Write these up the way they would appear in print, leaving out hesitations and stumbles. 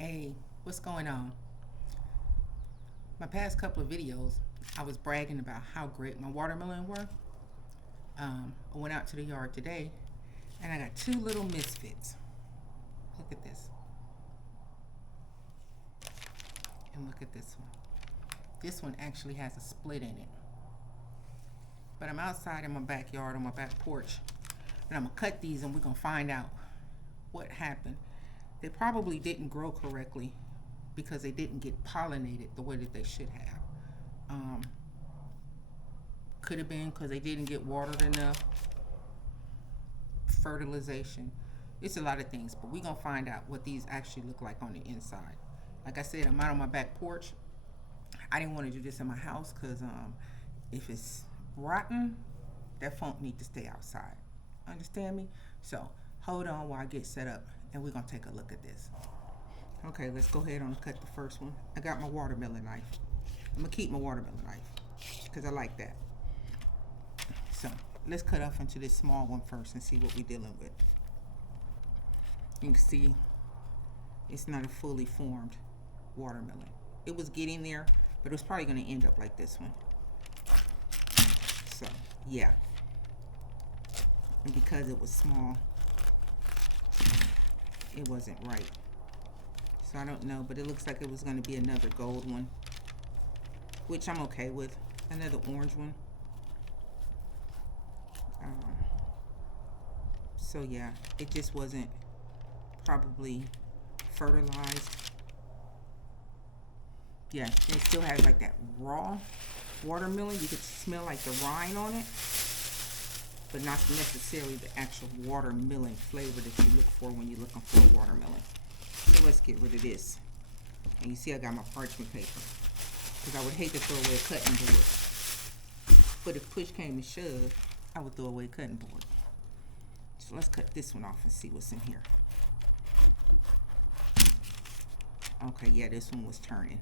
Hey, what's going on? My past couple of videos, I was bragging about how great my watermelon were. I went out to the yard today and I got two little misfits. Look at this. And look at this one. This one actually has a split in it. But I'm outside in my backyard on my back porch and I'm going to cut these and we're going to find out what happened. They probably didn't grow correctly because they didn't get pollinated the way that they should have. Um, could have been because they didn't get watered enough, fertilization. It's a lot of things, but we're going to find out what these actually look like on the inside. Like I said, I'm out on my back porch. I didn't want to do this in my house because if it's rotten, that funk need to stay outside. Understand me? So hold on while I get set up and we're going to take a look at this. Okay, let's go ahead and cut the first one. I got my watermelon knife. I'm going to keep my watermelon knife because I like that. So let's cut off into this small one first and see what we're dealing with. You can see it's not a fully formed watermelon. It was getting there, but it was probably going to end up like this one. So, yeah. And because it was small, it wasn't right. So I don't know, but it looks like it was going to be another gold one, which I'm okay with. Another orange one. So yeah, it just wasn't probably fertilized. Yeah, and it still has like that raw watermelon. You could smell like the rind on it, but not necessarily the actual watermelon flavor that you look for when you're looking for a watermelon. So let's get rid of this. And you see I got my parchment paper because I would hate to throw away a cutting board. But if push came to shove, I would throw away a cutting board. So let's cut this one off and see what's in here. Okay, yeah, this one was turning.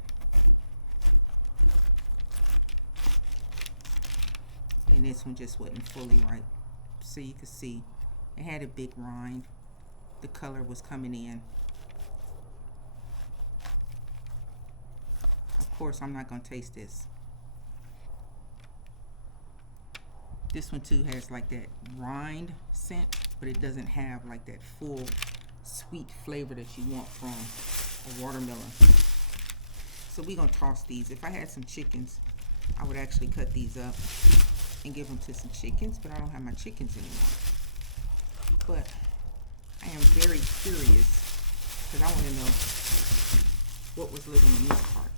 And this one just wasn't fully right. So you can see it had a big rind. The color was coming in. Of course, I'm not going to taste this. This one too has like that rind scent, but it doesn't have like that full sweet flavor that you want from a watermelon. So we're going to toss these. If I had some chickens, I would actually cut these up and give them to some chickens, but I don't have my chickens anymore. But I am very curious because I want to know what was living in this part.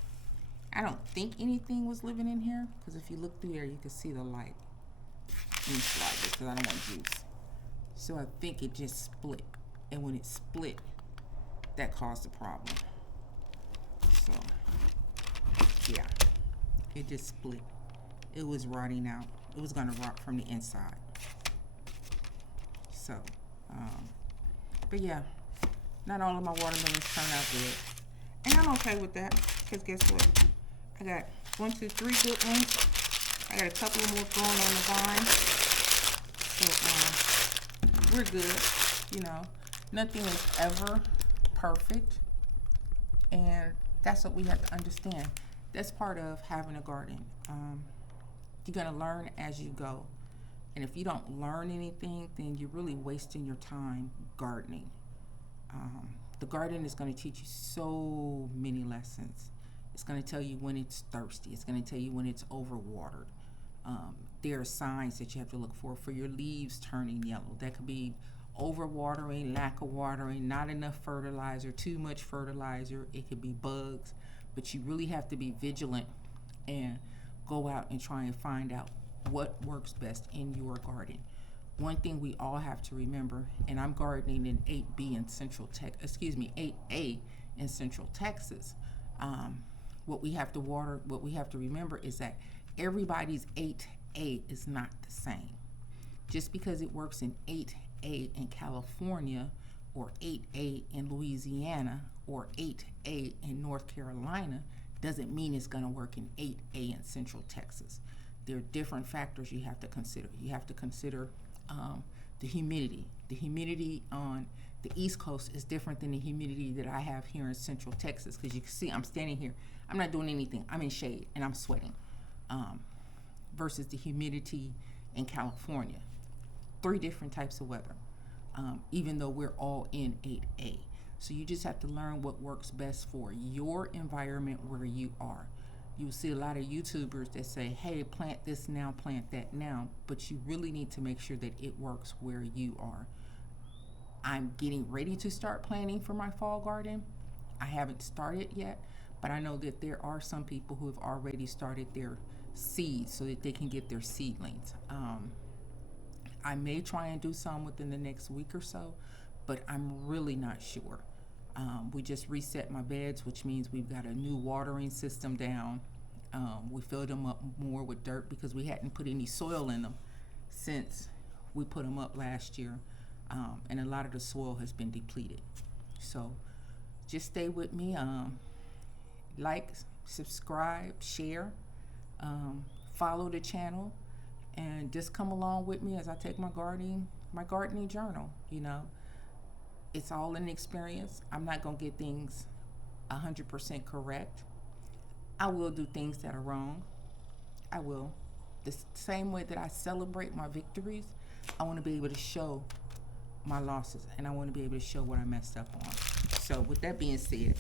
I don't think anything was living in here because if you look through there, you can see the light. Let me slide this because I don't want juice. So I think it just split. And when it split, that caused the problem. So, yeah. It just split. It was rotting out. It was going to rot from the inside. So, but yeah. Not all of my watermelons turned out good. And I'm okay with that. Because guess what? I got 1, 2, 3 good ones. I got a couple more growing on the vine. So, we're good. You know, nothing is ever perfect. And that's what we have to understand. That's part of having a garden. You're going to learn as you go. And if you don't learn anything, then you're really wasting your time gardening. The garden is going to teach you so many lessons. It's going to tell you when it's thirsty. It's going to tell you when it's overwatered. There are signs that you have to look for your leaves turning yellow. That could be overwatering, lack of watering, not enough fertilizer, too much fertilizer. It could be bugs. But you really have to be vigilant and go out and try and find out what works best in your garden. One thing we all have to remember, and I'm gardening in 8B in 8A in Central Texas. What we have to remember is that everybody's 8A is not the same. Just because it works in 8A in California or 8A in Louisiana or 8A in North Carolina doesn't mean it's going to work in 8A in Central Texas. There are different factors you have to consider. You have to consider the humidity. The humidity on the East Coast is different than the humidity that I have here in Central Texas. Because you can see I'm standing here. I'm not doing anything. I'm in shade and I'm sweating. Versus the humidity in California. 3 different types of weather, even though we're all in 8A. So you just have to learn what works best for your environment where you are. You'll see a lot of YouTubers that say, hey, plant this now, plant that now, but you really need to make sure that it works where you are. I'm getting ready to start planting for my fall garden. I haven't started yet, but I know that there are some people who have already started their seeds so that they can get their seedlings. I may try and do some within the next week or so, but I'm really not sure. We just reset my beds, which means we've got a new watering system down. We filled them up more with dirt because we hadn't put any soil in them since we put them up last year, and a lot of the soil has been depleted. So just stay with me. Like, subscribe, share, follow the channel, and just come along with me as I take my gardening journal. It's all an experience. I'm not going to get things 100% correct. I will do things that are wrong. I will. The same way that I celebrate my victories, I want to be able to show my losses, and I want to be able to show what I messed up on. So with that being said,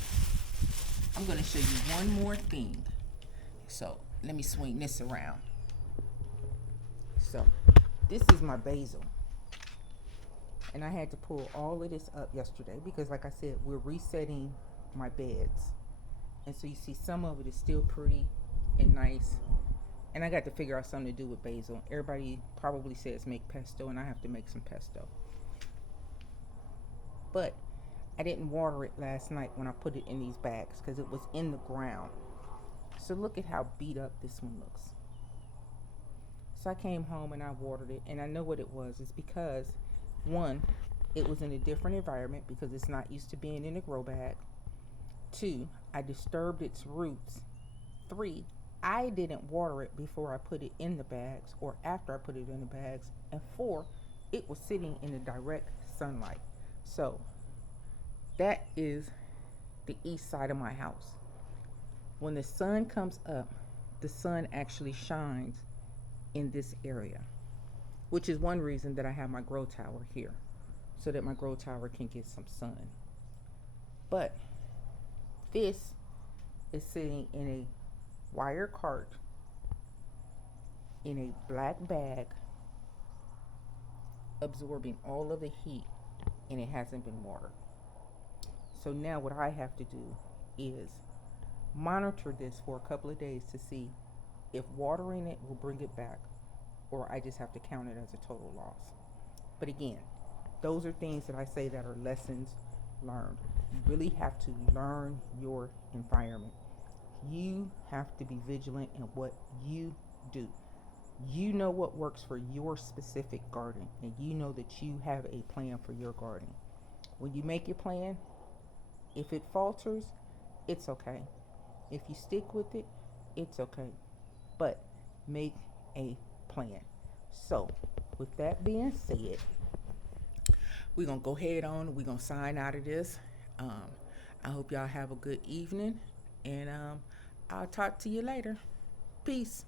I'm going to show you one more thing. So let me swing this around. So this is my basil. And I had to pull all of this up yesterday because, like I said, we're resetting my beds. And so you see some of it is still pretty and nice. And I got to figure out something to do with basil. Everybody probably says make pesto, and I have to make some pesto. But I didn't water it last night when I put it in these bags because it was in the ground. So look at how beat up this one looks. So I came home and I watered it, and I know what it was. It's because, 1, it was in a different environment because it's not used to being in a grow bag. 2, I disturbed its roots. 3, I didn't water it before I put it in the bags or after I put it in the bags. And 4, it was sitting in the direct sunlight. So that is the east side of my house. When the sun comes up, the sun actually shines in this area, which is one reason that I have my grow tower here, so that my grow tower can get some sun. But this is sitting in a wire cart in a black bag, absorbing all of the heat, and it hasn't been watered. So now what I have to do is monitor this for a couple of days to see if watering it will bring it back, or I just have to count it as a total loss. But again, those are things that I say that are lessons learned. You really have to learn your environment. You have to be vigilant in what you do. You know what works for your specific garden, and you know that you have a plan for your garden. When you make your plan, if it falters, it's okay. If you stick with it, it's okay. But make a plan. So, with that being said, we're going to go ahead on. We're going to sign out of this. I hope y'all have a good evening, and I'll talk to you later. Peace.